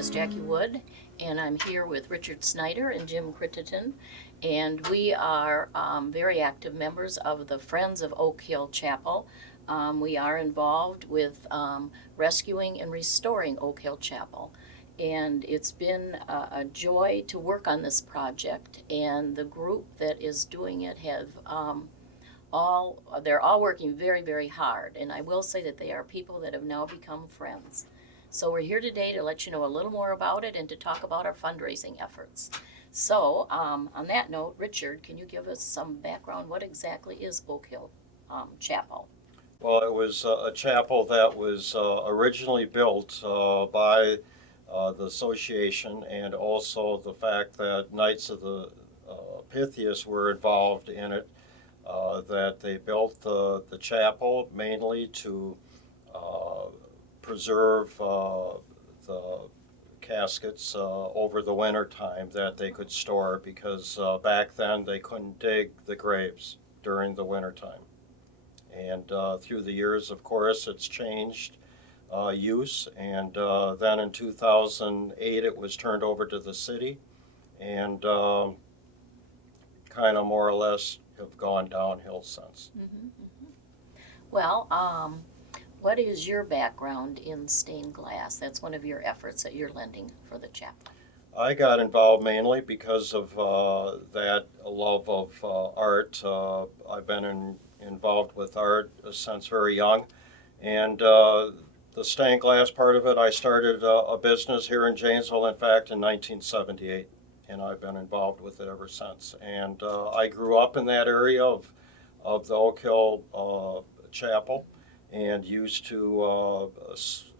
is Jackie Wood, and I'm here with Richard Snyder and Jim Crittenden, and we are very active members of the Friends of Oak Hill Chapel. We are involved with rescuing and restoring Oak Hill Chapel, and it's been a joy to work on this project, and the group that is doing it have they're all working very, very hard, and I will say that they are people that have now become friends. So we're here today to let you know a little more about it and to talk about our fundraising efforts. So on that note, Richard, can you give us some background? What exactly is Oak Hill Chapel? Well, it was a chapel that was originally built by the association, and also the fact that Knights of the Pythias were involved in it, that they built the chapel mainly to preserve the caskets over the winter time that they could store, because back then they couldn't dig the graves during the winter time. And through the years, of course, it's changed use, and then in 2008 it was turned over to the city, and kind of more or less have gone downhill since. Mm-hmm, mm-hmm. Well, what is your background in stained glass? That's one of your efforts that you're lending for the chapel. I got involved mainly because of that love of art. I've been involved with art since very young, and the stained glass part of it, I started a business here in Janesville, in fact, in 1978, and I've been involved with it ever since. And I grew up in that area of the Oak Hill Chapel, and used to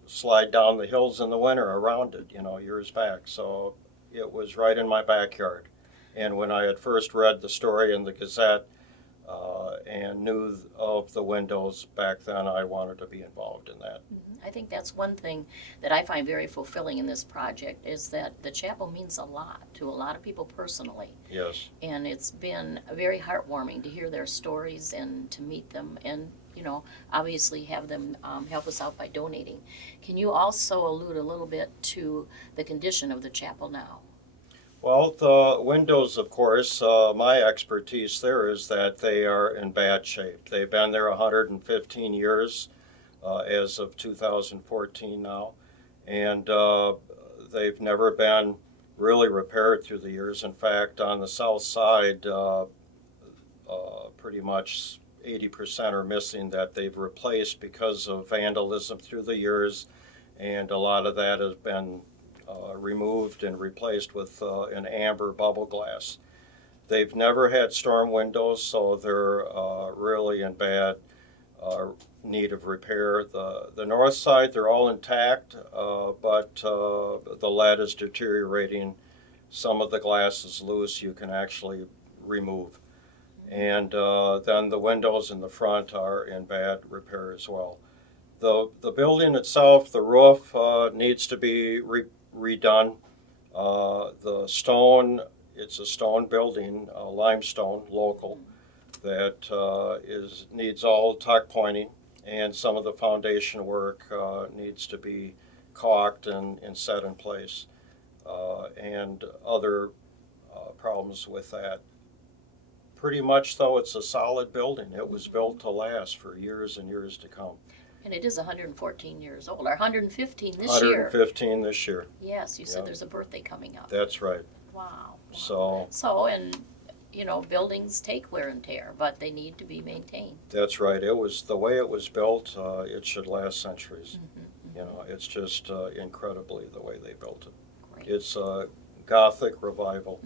slide down the hills in the winter around it, years back. So it was right in my backyard. And when I had first read the story in the Gazette and knew of the windows back then, I wanted to be involved in that. Mm-hmm. I think that's one thing that I find very fulfilling in this project, is that the chapel means a lot to a lot of people personally. Yes. And it's been very heartwarming to hear their stories and to meet them, and obviously have them help us out by donating. Can you also allude a little bit to the condition of the chapel now? Well, the windows, of course, my expertise there is that they are in bad shape. They've been there 115 years as of 2014 now, and they've never been really repaired through the years. In fact, on the south side, pretty much 80% are missing that they've replaced because of vandalism through the years, and a lot of that has been removed and replaced with an amber bubble glass. They've never had storm windows, so they're really in bad need of repair. The north side, they're all intact, but the lead is deteriorating. Some of the glass is loose, you can actually remove. And then the windows in the front are in bad repair as well. The building itself, the roof needs to be redone. The stone, it's a stone building, limestone, local, that needs all tuck pointing, and some of the foundation work needs to be caulked and set in place, and other problems with that. Pretty much, though, it's a solid building. It was built to last for years and years to come. And it is 114 years old, or 115 this 115 this year. Yes, you said there's a birthday coming up. That's right. Wow. So, and buildings take wear and tear, but they need to be maintained. That's right. It was the way it was built. It should last centuries. Mm-hmm, mm-hmm. It's just incredibly the way they built it. Great. It's Gothic revival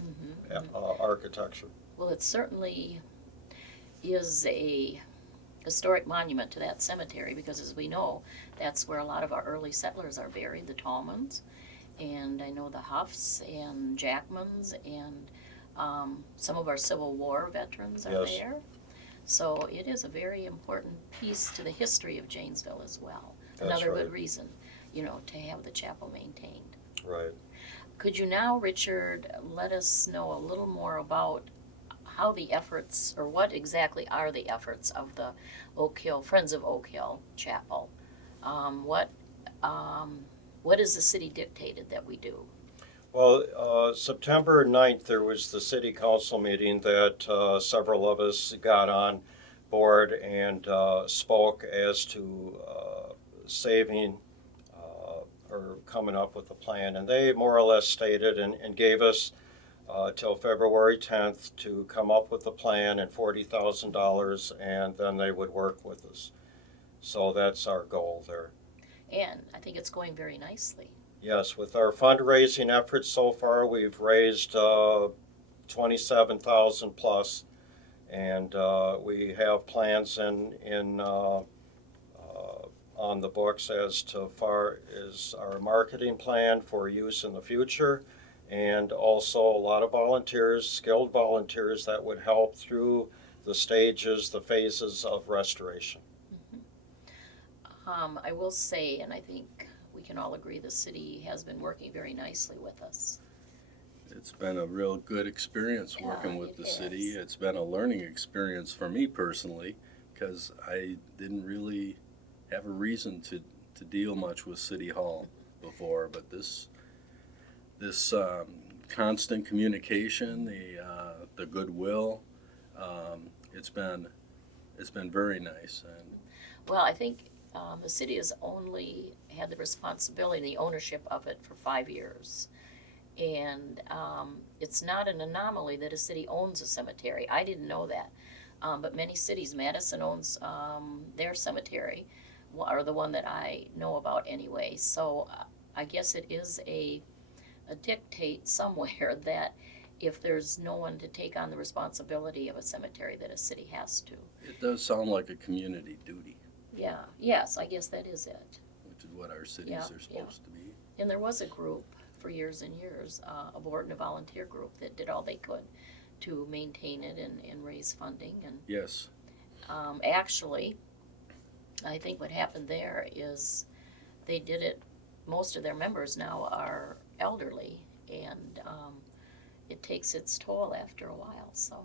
Mm-hmm. architecture. Well, it certainly is a historic monument to that cemetery, because as we know, that's where a lot of our early settlers are buried, the Tallmans, and I know the Huffs and Jackmans, and some of our Civil War veterans are Yes. there. So it is a very important piece to the history of Janesville as well. That's Another right. good reason, to have the chapel maintained. Right. Could you now, Richard, let us know a little more about how the efforts, or what exactly are the efforts of the Friends of Oak Hill Chapel? What What has the city dictated that we do? Well, September 9th, there was the city council meeting that several of us got on board and spoke as to saving or coming up with a plan. And they more or less stated and gave us till February 10th to come up with a plan and $40,000, and then they would work with us. So that's our goal there. And I think it's going very nicely. Yes, with our fundraising efforts so far, we've raised 27,000 plus, and we have plans on the books as to far as our marketing plan for use in the future, and also a lot of volunteers, skilled volunteers that would help through the stages, the phases of restoration. I will say, and I think we can all agree, the city has been working very nicely with us. It's been a real good experience working Yeah, with it the city. is. It's been a learning experience for me personally, because I didn't really have a reason to deal much with City Hall before. But this constant communication, the goodwill, it's been very nice. And Well, I think the city has only had the responsibility, the ownership of it for 5 years. And it's not an anomaly that a city owns a cemetery. I didn't know that. But many cities, Madison owns their cemetery, or the one that I know about anyway. So I guess it is a dictate somewhere that if there's no one to take on the responsibility of a cemetery, that a city has to. it does sound like a community duty, Yeah, yes, I guess that is it. which is what our cities Yeah, are supposed to be. And there was a group for years and years, a board and a volunteer group that did all they could to maintain it and raise funding. And Yes. actually, I think what happened there is they did it, most of their members now are elderly, and it takes its toll after a while. So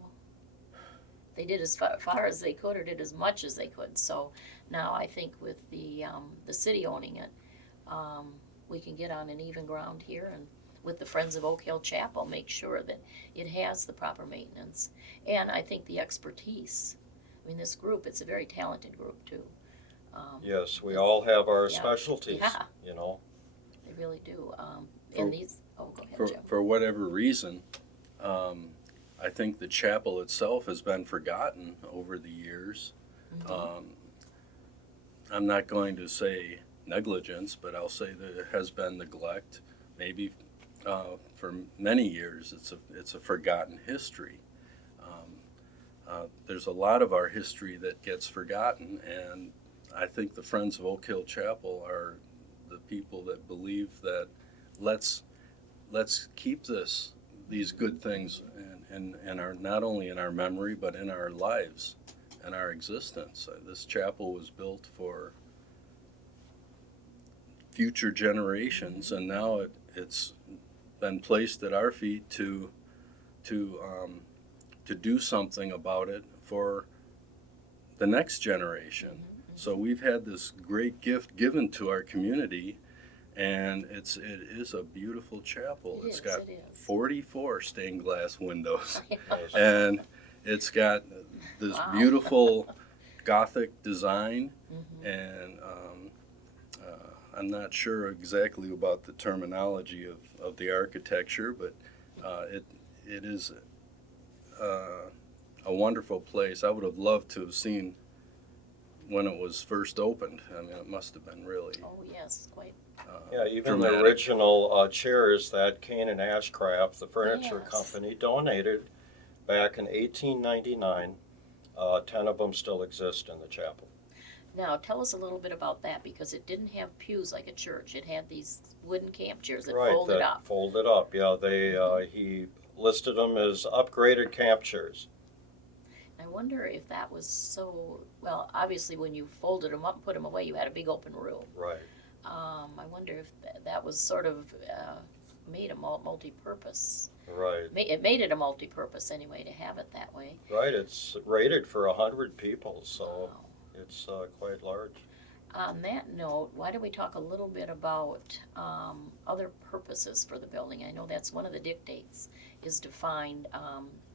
they did as far as they could, or did as much as they could. So now I think with the city owning it, we can get on an even ground here, and with the Friends of Oak Hill Chapel, make sure that it has the proper maintenance. And I think the expertise. I mean, this group, it's a very talented group too. Yes, we all have our Yeah. specialties, Yeah. you know. They really do. For- And these, oh, go ahead, Jim. For whatever reason, I think the chapel itself has been forgotten over the years. Mhm. I'm not going to say negligence, but I'll say there has been neglect. Maybe for many years, it's a forgotten history. There's a lot of our history that gets forgotten, and I think the Friends of Oak Hill Chapel are the people that believe that let's keep these good things and our, not only in our memory but in our lives and our existence. This chapel was built for future generations, and now it's been placed at our feet to do something about it for the next generation. So we've had this great gift given to our community, and it is a beautiful chapel. It's got 44 stained glass windows, and it's got this Wow. beautiful Gothic design, Mhm. and I'm not sure exactly about the terminology of the architecture, but it is a wonderful place. I would have loved to have seen when it was first opened. I mean, it must have been really Oh, yes, quite. Yeah, even the dramatic. original chairs that Kane and Ashcraft, the furniture Yes. company, donated back in 1899, 10 of them still exist in the chapel. Now, tell us a little bit about that, because it didn't have pews like a church. It had these wooden camp chairs that Right, folded that up. folded up. Yeah, he listed them as upgraded camp chairs. I wonder if that was so, well, obviously when you folded them up and put them away, you had a big open room. Right. I wonder if that was sort of made a multi-purpose. Right. It made it a multi-purpose anyway to have it that way. Right. It's rated for 100 people, so Wow. it's quite large. On that note, why don't we talk a little bit about other purposes for the building? I know that's one of the dictates, is to find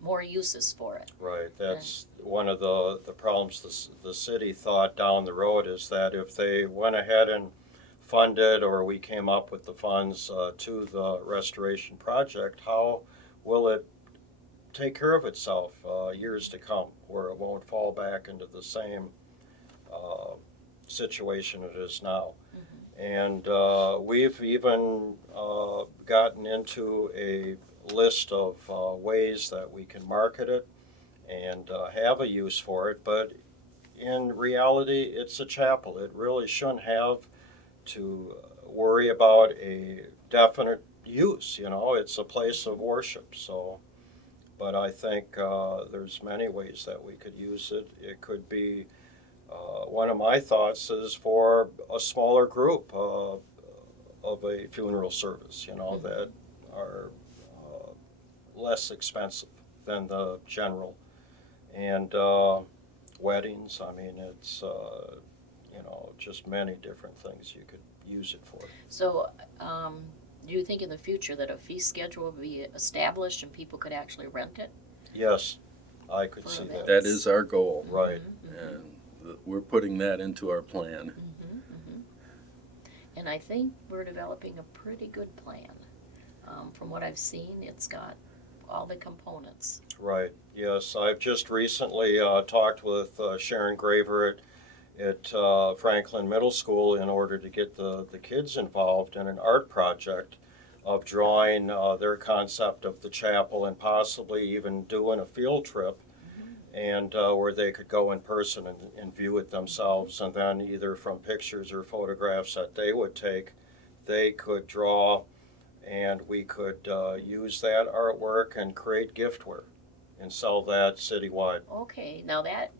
more uses for it. Right, that's one of the problems the city thought down the road, is that if they went ahead and funded, or we came up with the funds to the restoration project, how will it take care of itself years to come, where it won't fall back into the same situation it is now? And we've even gotten into a list of ways that we can market it and have a use for it, but in reality, it's a chapel. It really shouldn't have to worry about a definite use. It's a place of worship. So, but I think there's many ways that we could use it. It could be, one of my thoughts is for a smaller group of a funeral service, that are less expensive than the general. And weddings, I mean, it's, just many different things you could use it for. So, do you think in the future that a fee schedule will be established and people could actually rent it? Yes, I could For see events. that. That is our goal, Right. and we're putting that into our plan. And I think we're developing a pretty good plan. From what I've seen, it's got all the components. Right, yes. I've just recently talked with Sharon Graver at Franklin Middle School in order to get the kids involved in an art project of drawing their concept of the chapel, and possibly even doing a field trip, and where they could go in person and view it themselves, and then either from pictures or photographs that they would take, they could draw, and we could use that artwork and create giftware and sell that citywide. Okay, now that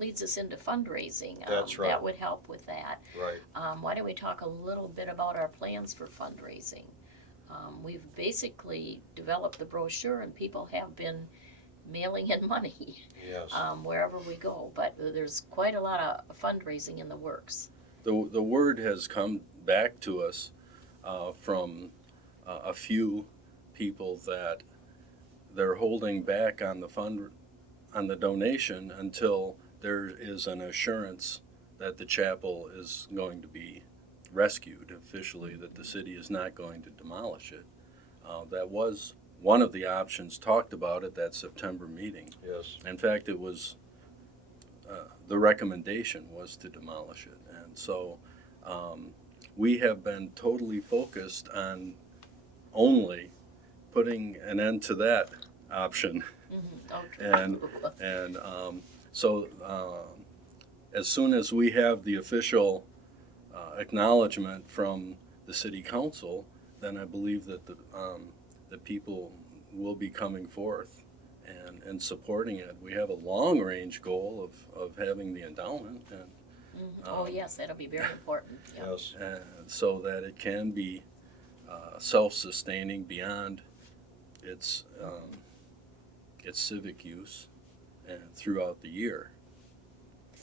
leads us into fundraising. That's right. That would help with that. Right. Why don't we talk a little bit about our plans for fundraising? We've basically developed the brochure, and people have been mailing in money Yes. wherever we go. But there's quite a lot of fundraising in the works. The word has come back to us from a few people that they're holding back on the donation until there is an assurance that the chapel is going to be rescued officially, that the city is not going to demolish it. That was one of the options talked about at that September meeting. Yes. In fact, it was the recommendation was to demolish it, and so we have been totally focused on only putting an end to that option. Okay. And so as soon as we have the official acknowledgement from the city council, then I believe that the people will be coming forth and supporting it. We have a long-range goal of having the endowment, and Oh yes, that'll be very important. Yeah. Yes. so that it can be self-sustaining beyond its civic use and throughout the year.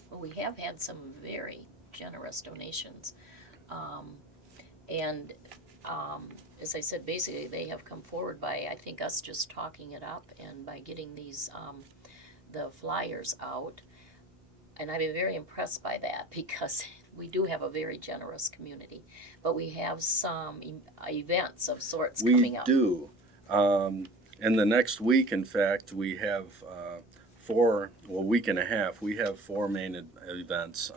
Well, we have had some very generous donations, and as I said, basically they have come forward by, I think, us just talking it up and by getting these the flyers out, and I've been very impressed by that because we do have a very generous community, but we have some events of sorts coming up. We do. In the next week, in fact, we have week and a half, we have 4 main events.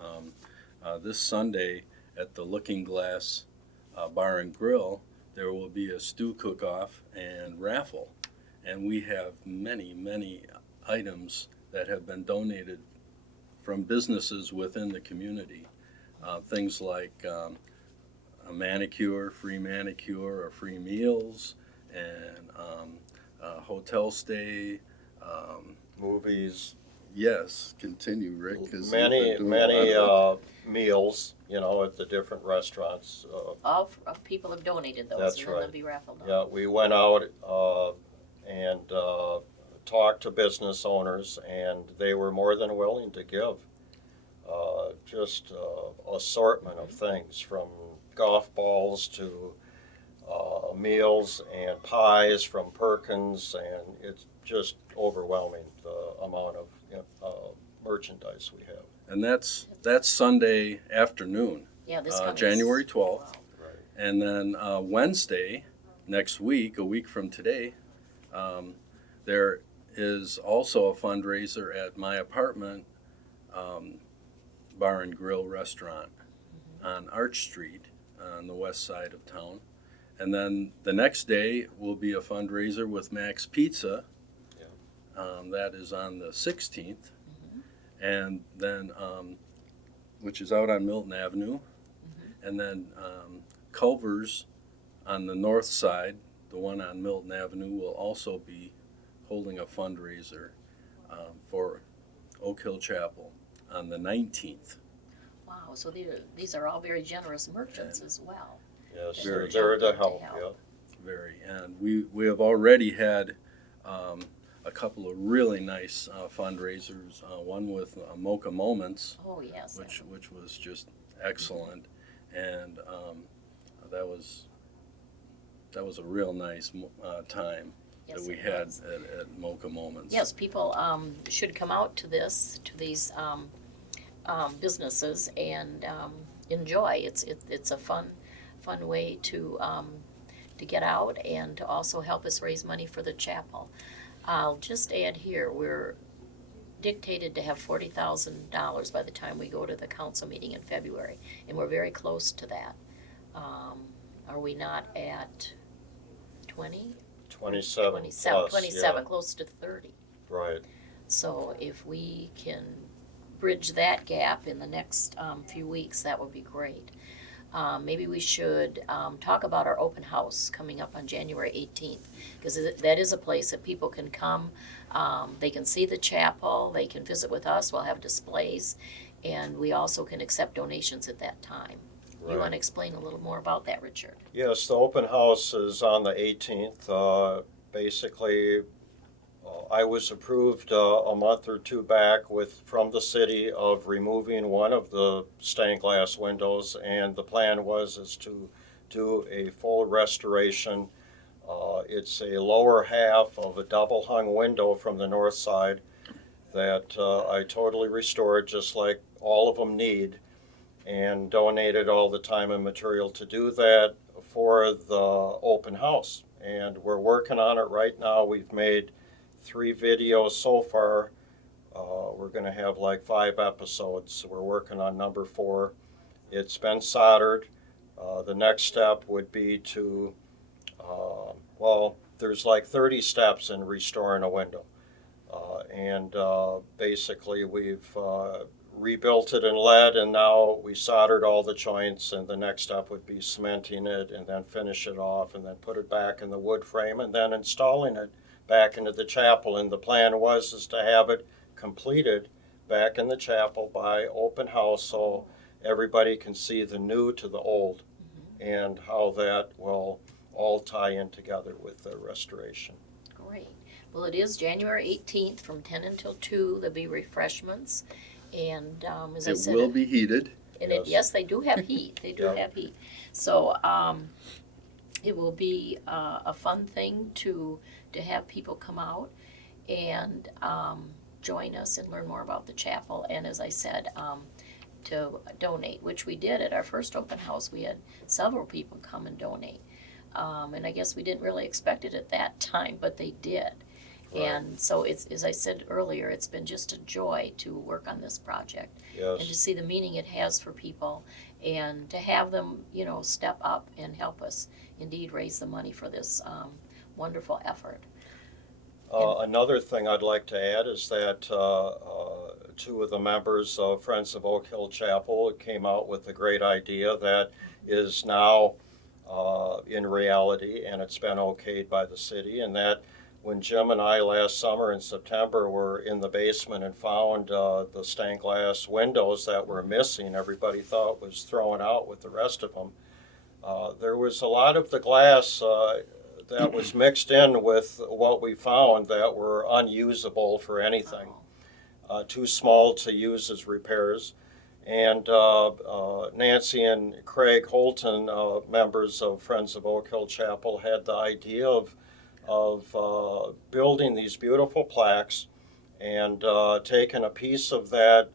This Sunday at the Looking Glass Bar and Grill, there will be a stew cook-off and raffle. And we have many, many items that have been donated from businesses within the community. Things like a manicure, or free meals, and hotel stay. Movies. Yes, continue, Rick. 'Cause you've Many been doing a lot of meals, at the different restaurants. All people have donated those, That's and then right. they'll be raffled off. Yeah, we went out and talked to business owners, and they were more than willing to give just assortment of things, from golf balls to meals and pies from Perkins, and it's just overwhelming the amount of merchandise we have. And that's Sunday afternoon, Yeah, this coming January 12th. Wow. Right. And then Wednesday, next week, a week from today, there is also a fundraiser at my apartment bar and grill restaurant on Arch Street on the west side of town. And then the next day will be a fundraiser with Max Pizza. That is on the 16th. And then, which is out on Milton Avenue. And then Culver's on the north side, the one on Milton Avenue, will also be holding a fundraiser for Oak Hill Chapel on the 19th. Wow, so these are all very generous merchants as well. Yes, Very they're to helpful help. to help. Yeah. Very. And we have already had a couple of really nice fundraisers. One with Mocha Moments, Oh, yes. which was just excellent, and that was a real nice time Yes, that we it had was. at Mocha Moments. Yes, people should come out to these businesses and enjoy. It's a fun way to get out and to also help us raise money for the chapel. I'll just add here, we're dictated to have $40,000 by the time we go to the council meeting in February, and we're very close to that. Are we not at 20? 27 27, plus, 27, close to 30. yeah. Right. So if we can bridge that gap in the next few weeks, that would be great. Maybe we should talk about our open house coming up on January 18th, because that is a place that people can come. They can see the chapel, they can visit with us, we'll have displays, and we also can accept donations at that time. You want to explain a little more about that, Richard? Yes, the open house is on the 18th. Basically, I was approved a month or two back from the city of removing one of the stained glass windows, and the plan is to do a full restoration. It's a lower half of a double hung window from the north side that I totally restored, just like all of them need, and donated all the time and material to do that for the open house. And we're working on it right now. We've made 3 videos so far. We're going to have like 5 episodes. We're working on number 4. It's been soldered. The next step would be to, there's like 30 steps in restoring a window. Basically we've rebuilt it in lead, and now we soldered all the joints, and the next step would be cementing it and then finish it off and then put it back in the wood frame and then installing it back into the chapel. And the plan is to have it completed back in the chapel by open house, so everybody can see the new to the old and how that will all tie in together with the restoration. Great. Well, it is January 18th from 10 until 2. There'll be refreshments. And as I said, It will be heated. And Yes. yes, they do have heat. They do Yeah. have heat. So it will be a fun thing to have people come out and join us and learn more about the chapel. And as I said, to donate, which we did at our first open house. We had several people come and donate. And I guess we didn't really expect it at that time, but they did. Right. And so it's, as I said earlier, it's been just a joy to work on this project and to Yes. see the meaning it has for people and to have them, step up and help us indeed raise the money for this wonderful effort. Another thing I'd like to add is that 2 of the members of Friends of Oak Hill Chapel came out with a great idea that is now in reality, and it's been okayed by the city. And that when Jim and I last summer in September were in the basement and found the stained glass windows that were missing, everybody thought was thrown out with the rest of them. There was a lot of the glass that was mixed in with what we found that were unusable for anything, too small to use as repairs. And Nancy and Craig Holton, members of Friends of Oak Hill Chapel, had the idea of building these beautiful plaques and taking a piece of that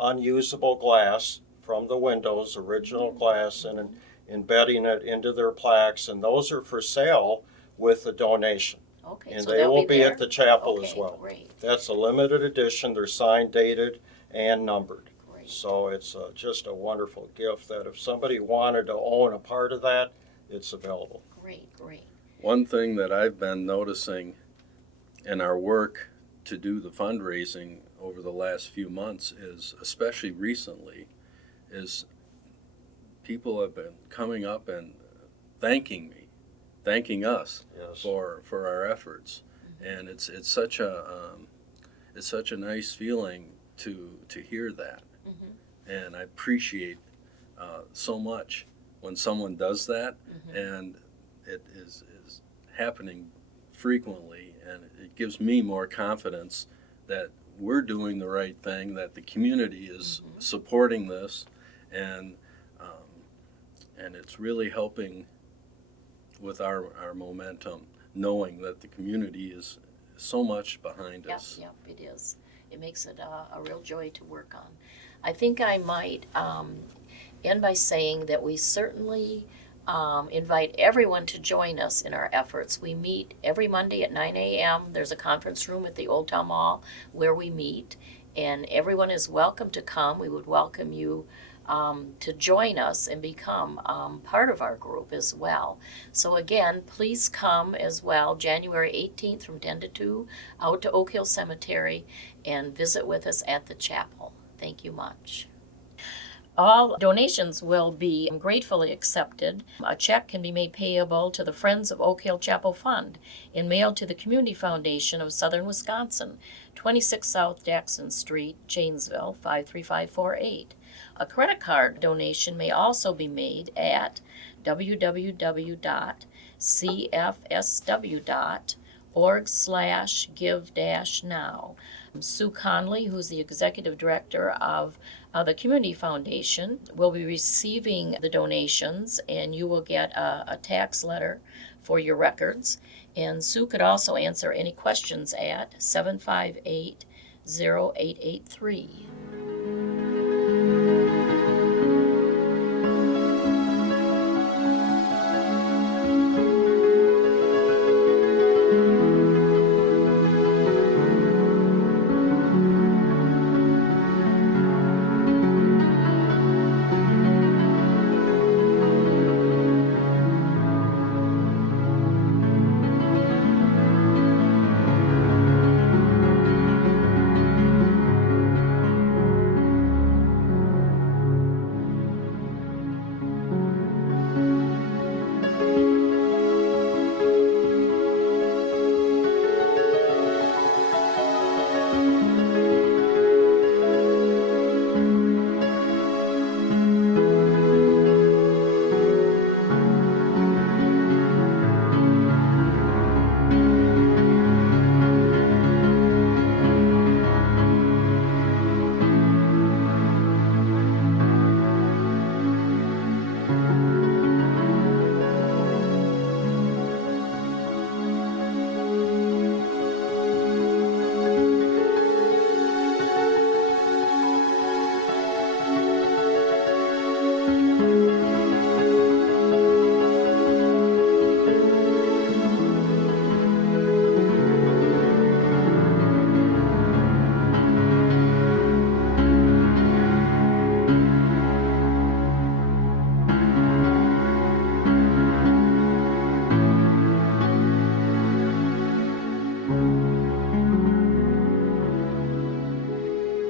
unusable glass from the windows, original glass, and embedding it into their plaques. And those are for sale with a donation. Okay, And so they they'll will be there? at the chapel Okay, as well. Great, That's a limited edition. They're signed, dated, and numbered. great. So it's just a wonderful gift that if somebody wanted to own a part of that, it's available. Great, great. One thing that I've been noticing in our work to do the fundraising over the last few months is, especially recently, is people have been coming up and thanking me, thanking us Yes. for our efforts, and it's such a nice feeling to hear that, and I appreciate so much when someone does that, and it is happening frequently, and it gives me more confidence that we're doing the right thing, that the community is supporting this, and it's really helping with our momentum, knowing that the community is so much behind us. Yep, it is. It makes it a real joy to work on. I think I might end by saying that we certainly invite everyone to join us in our efforts. We meet every Monday at 9 a.m. There's a conference room at the Old Town Mall where we meet, and everyone is welcome to come. We would welcome you to join us and become part of our group as well. So again, please come as well, January 18th from 10 to 2, out to Oak Hill Cemetery and visit with us at the chapel. Thank you much. All donations will be gratefully accepted. A check can be made payable to the Friends of Oak Hill Chapel Fund and mailed to the Community Foundation of Southern Wisconsin, 26 South Jackson Street, Janesville, 53548. A credit card donation may also be made at www.cfsw.org/give-now. Sue Conley, who's the executive director of the Community Foundation, will be receiving the donations, and you will get a tax letter for your records. And Sue could also answer any questions at 758-0883.